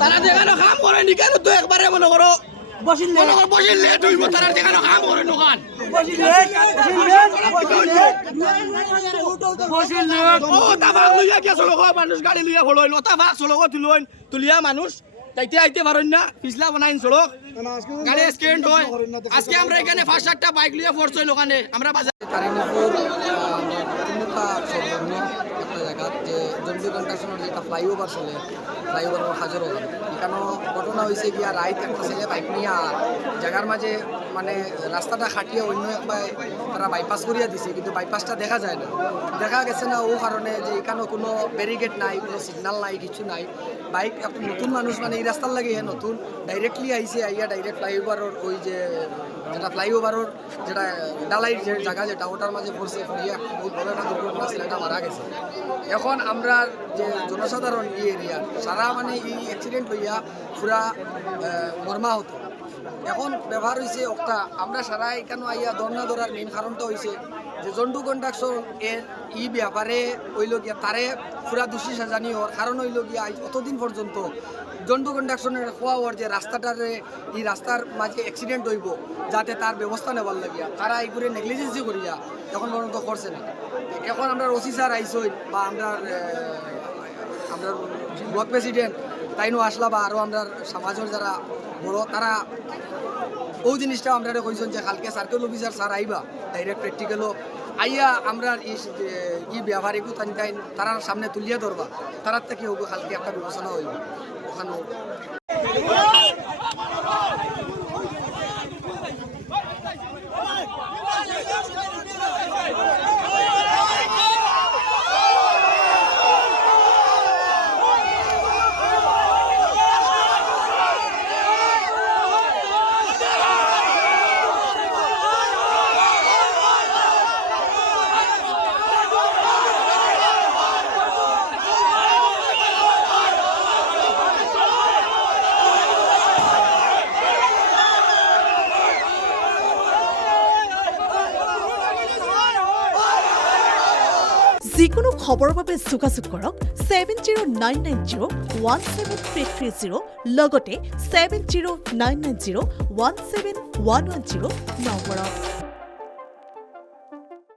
তারা যেখানে কাম করে নি কেন তো একবারে মনে করো বসিল লেট হইব তারা যেখানে কাম করে নখান ও তাবাক লইয়া কে চলো মানুষ গাড়ি লইয়া ফলইন ও তাবাক চলো তুলিয়া মানুষ তাইতে আইতে পারেন না পিছলা বানাইন চলো গাড়ি স্ক্যান্ড হয় আজকে আমরা এখানে 5-7টা বাইক লইয়া ফোর্স হইল ওখানে আমরা বাজার কারিনাপুর তিনটা সর্বর্ণ একটা জায়গা যে জঙ্গি কন্ট্রাকশনের যেটা ফ্লাইওভার চলে ফ্লাইওভার হাজার এখানে ঘটনা হয়েছে গিয়া রাইত একটা ছেলে বাইক নিয়ে জায়গার মাঝে মানে রাস্তাটা খাটিয়ে অন্য একবার তারা বাইপাস করিয়া দিছে কিন্তু বাইপাসটা দেখা যায় না দেখা গেছে না ও কারণে যে এখানে কোনো ব্যারিকেড নাই কোনো সিগনাল নাই কিছু নাই বাইক একটা নতুন মানুষ মানে এই রাস্তার লাগে নতুন ডাইরেক্টলি আইসে আইয়া ডাইরেক্ট ফ্লাইওভারের ওই যে যেটা ফ্লাইওভারের যেটা ডালাইয়ের যে জায়গা যেটা ওটার মাঝে পড়ছে পড়িয়া বহুত বড় একটা দুর্ঘটনা ছিল এটা মারা গেছে এখন আমরা যে জনসাধারণ এই এরিয়া সারা মানে এই অ্যাক্সিডেন্ট হইয়া পুরা মর্মাহত এখন ব্যবহার হয়েছে একটা আমরা সারা এখানে আইয়া ধর্ণা ধরার মেইন কারণটা হয়েছে যে জন্টু কন্ট্রাকশন এর ই ব্যাপারে হইল গিয়া তারে পুরা দোষী সাজানি হওয়ার কারণ হইল গিয়া অতদিন পর্যন্ত জন্টু কন্ট্রাকশনের হওয়ার যে রাস্তাটারে এই রাস্তার মাঝে অ্যাক্সিডেন্ট হইব যাতে তার ব্যবস্থা নেবার লাগিয়া তারা এইগুলো নেগলিজেন্সি করিয়া এখন পর্যন্ত করছে না এখন আমরা ওসি স্যার আইসই বা আমরা ব্লক প্রেসিডেন্ট তাইনও আসলা বা আরও আমরা সমাজের যারা বড় তারা ওই জিনিসটা আমরা কইছেন যে কালকে সার্কেল অফিসার স্যার আইবা ডাইরেক্ট প্র্যাকটিক্যালও আইয়া আমরা ই ব্যবহারিকও তাই তারার সামনে তুলিয়া ধরবা তারার থেকে হোক কালকে একটা বিবেচনা হইব ওখানেও যিকোনো খবৰৰ বাবে যোগাযোগ কৰক 7099017330 লগতে 7099017110 নম্বৰত।